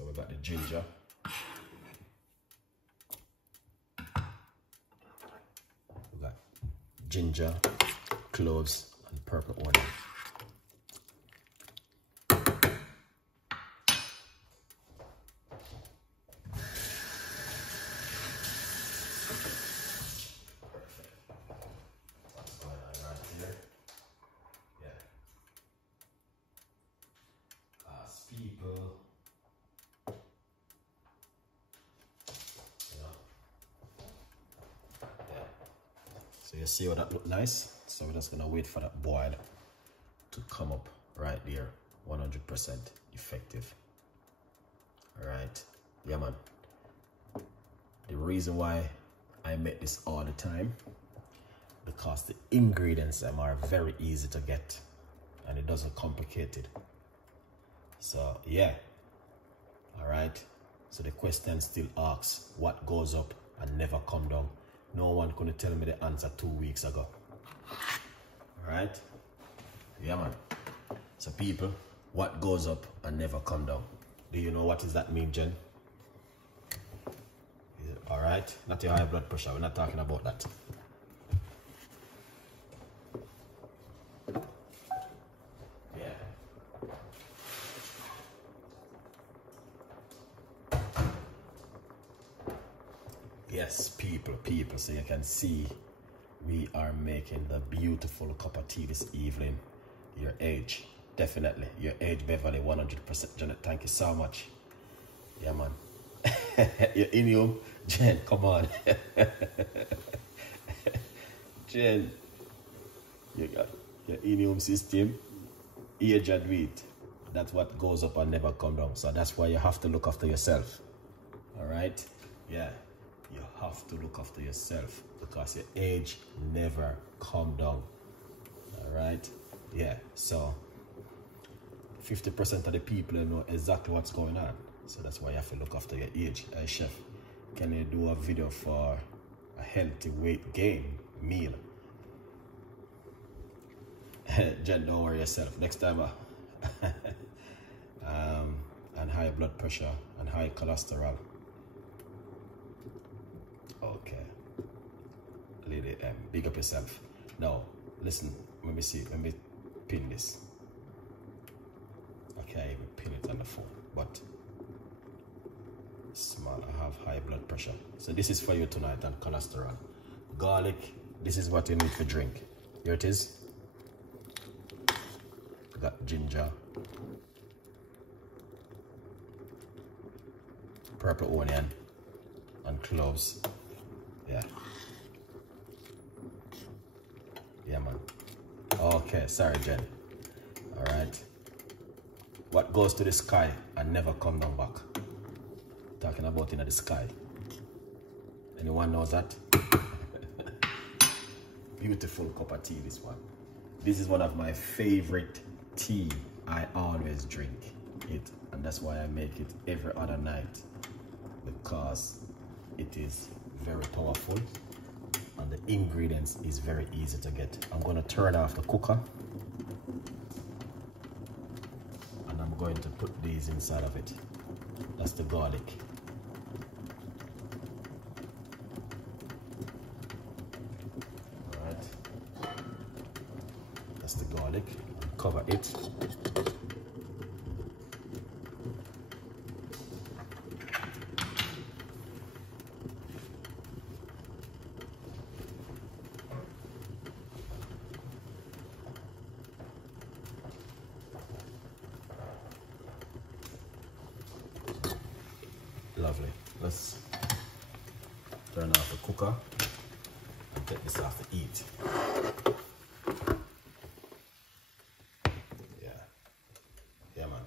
So we got the ginger. We got ginger, cloves, and purple onion. So you see how that look nice? So we're just gonna wait for that boil to come up right there. 100% effective. All right, yeah man. The reason why I make this all the time, because the ingredients are very easy to get and it doesn't complicate it. So yeah, all right. So the question still asks, what goes up and never come down? No one could tell me the answer 2 weeks ago. All right? Yeah, man. So people, what goes up and never come down? Do you know what does that mean, Jen? All right? Not your high blood pressure. We're not talking about that. Yes, people, so you can see we are making the beautiful cup of tea this evening. Your age, definitely. Your age, Beverly, 100%. Janet, thank you so much. Yeah, man. Your idiom, Jen, come on. Jen, you got your immune system, age and weight. That's what goes up and never come down. So that's why you have to look after yourself. All right? Yeah. You have to look after yourself because your age never come down. All right? Yeah. So 50% of the people know exactly what's going on. So that's why you have to look after your age. Hey, chef, can you do a video for a healthy weight gain meal? Jen, don't worry yourself. Next time, and high blood pressure and high cholesterol. Okay. Lady, big up yourself. Now, listen, let me see, let me pin this. Okay, we pin it on the phone, but small, I have high blood pressure. So this is for you tonight, and cholesterol. Garlic, this is what you need to drink. Here it is. Got ginger, purple onion, and cloves. Yeah. Yeah, man. Okay, sorry, Jen. All right. What goes to the sky and never come down back? Talking about in the sky. Anyone knows that? Beautiful cup of tea, this one. This is one of my favorite tea. I always drink it, and that's why I make it every other night, because it is very powerful and the ingredients is very easy to get. I'm going to turn off the cooker and I'm going to put these inside of it. That's the garlic. All right, that's the garlic. Cover it. Lovely. Let's turn off the cooker and take this off to eat. Yeah. Yeah, man.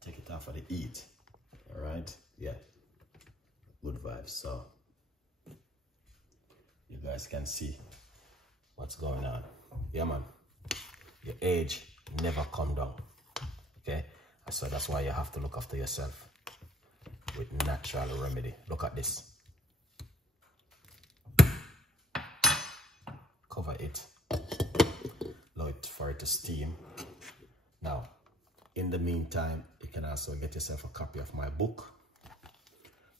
Take it off for the eat. All right? Yeah. Good vibes. So you guys can see what's going on. Yeah, man. Your age never come down. Okay? So that's why you have to look after yourself with natural remedy. Look at this. cover it, allow it for it to steam. Now, in the meantime, you can also get yourself a copy of my book,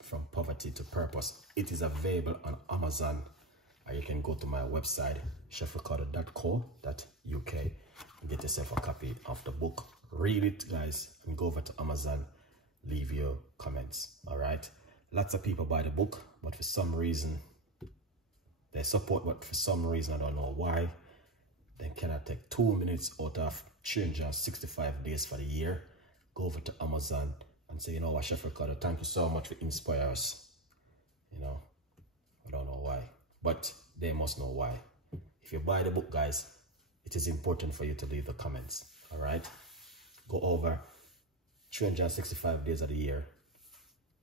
From Poverty to Purpose. It is available on Amazon, or you can go to my website, chefricardo.co.uk, and get yourself a copy of the book. Read it, guys, and go over to Amazon, leave your comments. All right, lots of people buy the book, but for some reason they support, but for some reason I don't know why, they cannot take 2 minutes out of 365 days for the year, go over to Amazon and say, you know what, Chef Ricardo, thank you so much for inspiring us. You know, I don't know why, but they must know why. If you buy the book, guys, it is important for you to leave the comments. All right, go over 365 days of the year.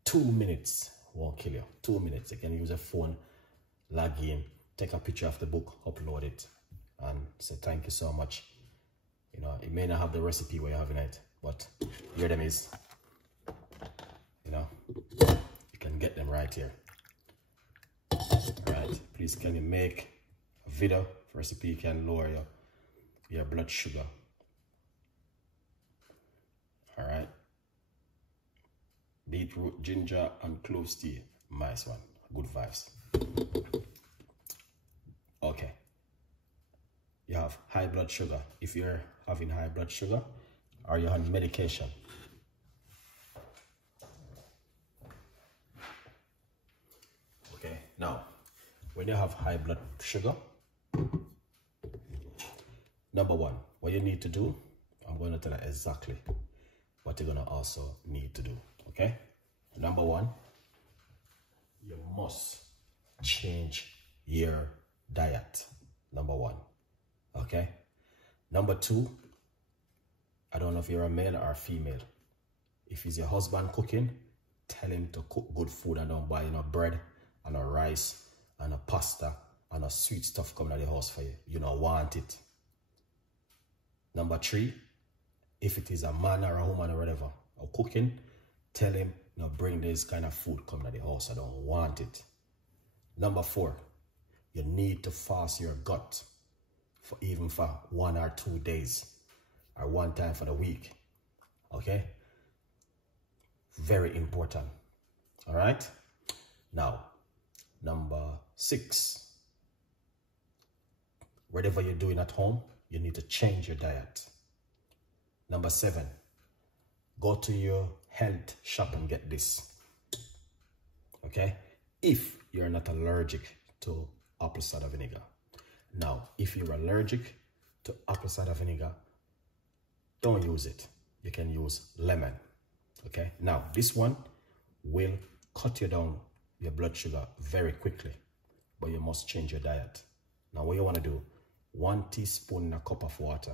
2 minutes won't kill you. 2 minutes. You can use a phone, log in, take a picture of the book, upload it, and say thank you so much. You know, it may not have the recipe where you're having it, but here them is. You know, you can get them right here. Alright, please can you make a video recipe you can lower your blood sugar. Alright, beetroot, ginger and cloves tea. Nice one, good vibes. Okay, you have high blood sugar. If you're having high blood sugar or you're on medication, okay, now when you have high blood sugar, number one, what you need to do, I'm going to tell you exactly what you're going to also need to do. Okay, number one, you must change your diet. Number one. Okay, number two, I don't know if you're a male or a female. If it's your husband cooking, tell him to cook good food and don't buy bread and a rice and a pasta and a sweet stuff coming out of the house for you. You don't want it. Number three, if it is a man or a woman or whatever, or cooking, tell him, bring this kind of food coming out of the house. I don't want it. Number four, you need to fast your gut for even for 1 or 2 days or one time for the week. Okay, very important. All right, now number six, whatever you're doing at home, you need to change your diet. Number seven, go to your health shop and get this. Okay, if you're not allergic to apple cider vinegar. Now, if you're allergic to apple cider vinegar, don't use it. You can use lemon. Okay, now this one will cut you down your blood sugar very quickly, but you must change your diet. Now, what you want to do, 1 teaspoon in a cup of water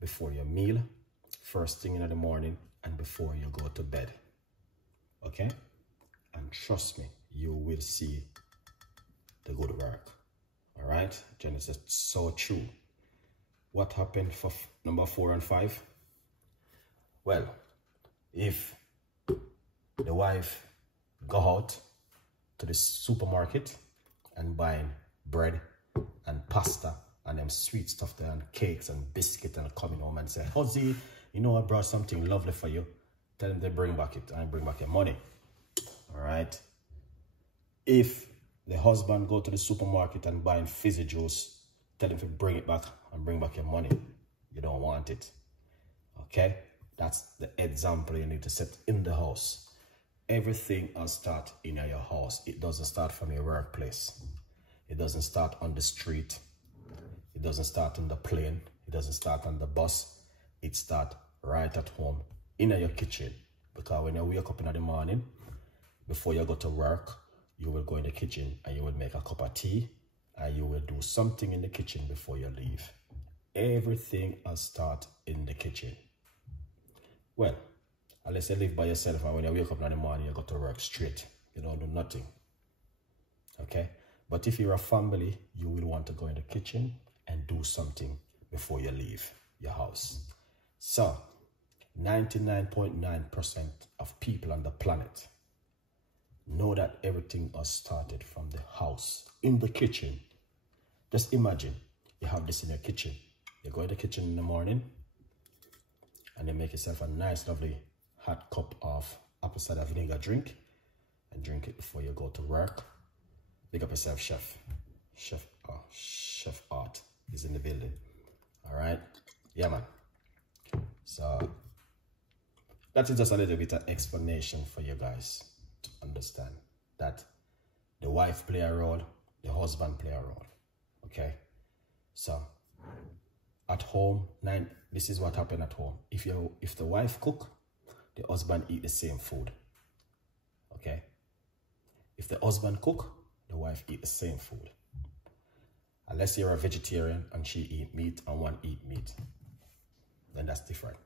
before your meal, first thing in the morning, and before you go to bed. Okay, and trust me, you will see the good work. All right, Genesis, so true. What happened for number 4 and 5? Well, if the wife go out to the supermarket and buying bread and pasta and them sweet stuff there and cakes and biscuit and coming home and say, Huzzy, you know I brought something lovely for you. Tell them they bring back it and bring back your money. All right. If the husband go to the supermarket and buying fizzy juice, tell him to bring it back and bring back your money. You don't want it. Okay? That's the example you need to set in the house. Everything will start in your house. It doesn't start from your workplace. It doesn't start on the street. It doesn't start on the plane. It doesn't start on the bus. It starts right at home, in your kitchen. Because when you wake up in the morning, before you go to work, you will go in the kitchen and you will make a cup of tea and you will do something in the kitchen before you leave. Everything will start in the kitchen. Well, unless you live by yourself and when you wake up in the morning, you go to work straight. You don't do nothing. Okay? But if you're a family, you will want to go in the kitchen and do something before you leave your house. So, 99.9% of people on the planet know that everything was started from the house, in the kitchen. Just imagine you have this in your kitchen. You go to the kitchen in the morning and you make yourself a nice, lovely hot cup of apple cider vinegar drink and drink it before you go to work. Big up yourself, chef. Chef Art is in the building. All right. Yeah, man. So that is just a little bit of explanation for you guys to understand that the wife play a role, the husband play a role. Okay. So at home, this is what happened at home. If the wife cook, the husband eat the same food. Okay. If the husband cook, the wife eat the same food. Unless you're a vegetarian and she eat meat and one eat meat, then that's different.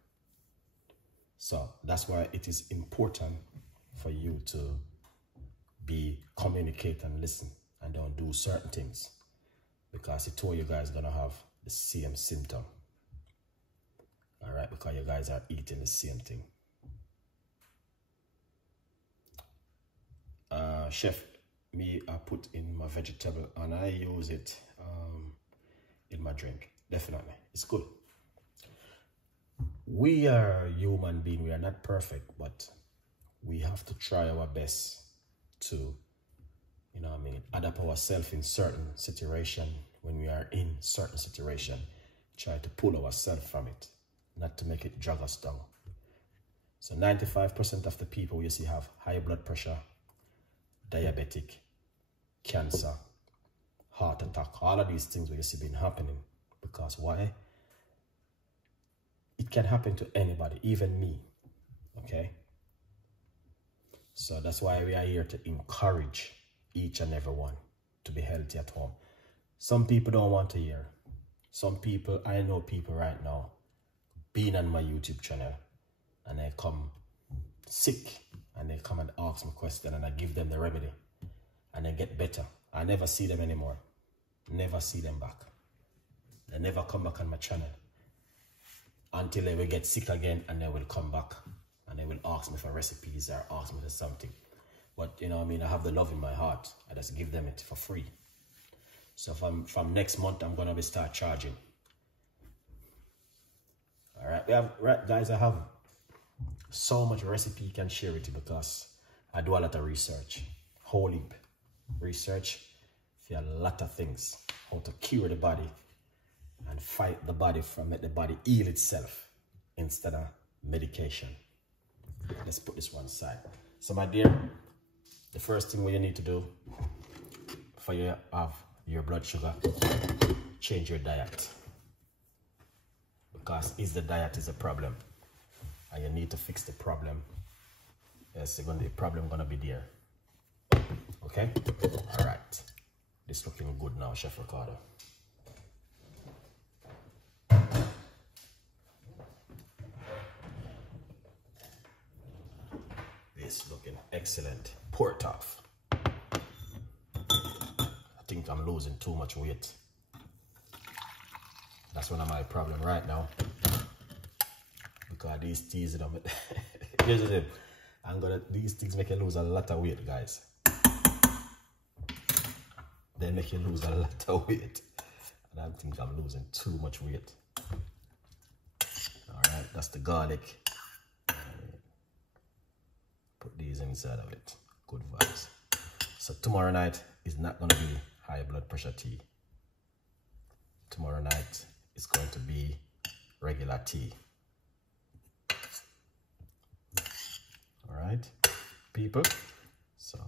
So that's why it is important for you to communicate and listen and don't do certain things, because it told you guys gonna have the same symptom. All right, because you guys are eating the same thing. Chef, I put in my vegetable and I use it in my drink. Definitely, it's good. We are human beings. We are not perfect, but we have to try our best to, you know what I mean, adapt ourselves in certain situation. When we are in certain situation, try to pull ourselves from it, not to make it drag us down. So 95% of the people you see have high blood pressure, diabetic, cancer, heart attack, all of these things we see been happening. Because why? It can happen to anybody, even me. Okay? So that's why we are here to encourage each and every one to be healthy at home. Some people don't want to hear. Some people, I know people right now being on my YouTube channel and they come sick and they come and ask me questions and I give them the remedy and they get better. I never see them anymore. Never see them back. They never come back on my channel until they will get sick again, and they will come back and they will ask me for recipes or ask me for something. But you know what I mean, I have the love in my heart. I just give them it for free. So from next month, I'm gonna start charging. All right, guys, I have so much recipe can share with you because I do a lot of research, whole heap research for a lot of things, how to cure the body and fight the body from make the body heal itself instead of medication. Let's put this one aside. So my dear, the first thing what you need to do for you have your blood sugar, change your diet. Because the diet is a problem and you need to fix the problem. Yes, the problem gonna be there. Okay? All right. This looking good now, Chef Ricardo. This looking excellent. Pour it off. I think I'm losing too much weight. That's one of my problem right now. Because these teas, here's the thing. These things make you lose a lot of weight, guys. They make you lose a lot of weight. And I think I'm losing too much weight. Alright, that's the garlic. Put these inside of it. Good vibes. So tomorrow night is not going to be high blood pressure tea. Tomorrow night is going to be regular tea. Alright, people. So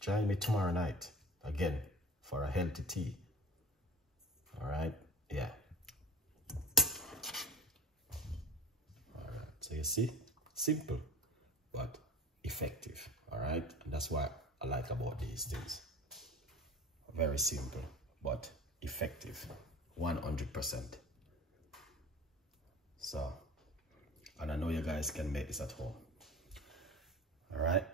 join me tomorrow night again for a healthy tea. Alright, yeah. Alright, so you see, simple but effective. Alright, and that's what I like about these things. Very simple but effective. 100%. So, and I know you guys can make this at home. Alright,